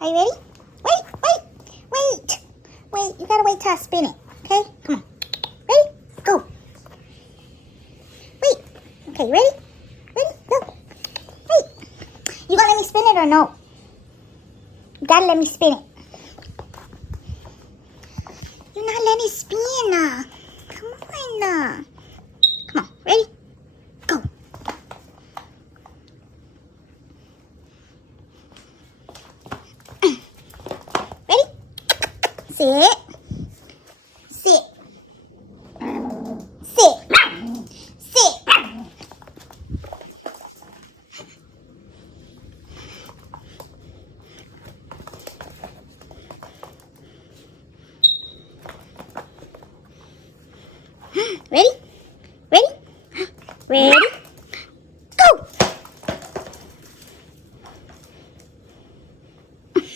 Are you ready? Wait. You gotta wait till I spin it. Okay? Come on. Ready? Go. Wait. Okay, ready? Go. Wait. You gonna let me spin it or no? You gotta let me spin it. You're not letting it spin. Come on. Come on. Ready? Go. Ready? Sit. Ready? Ready?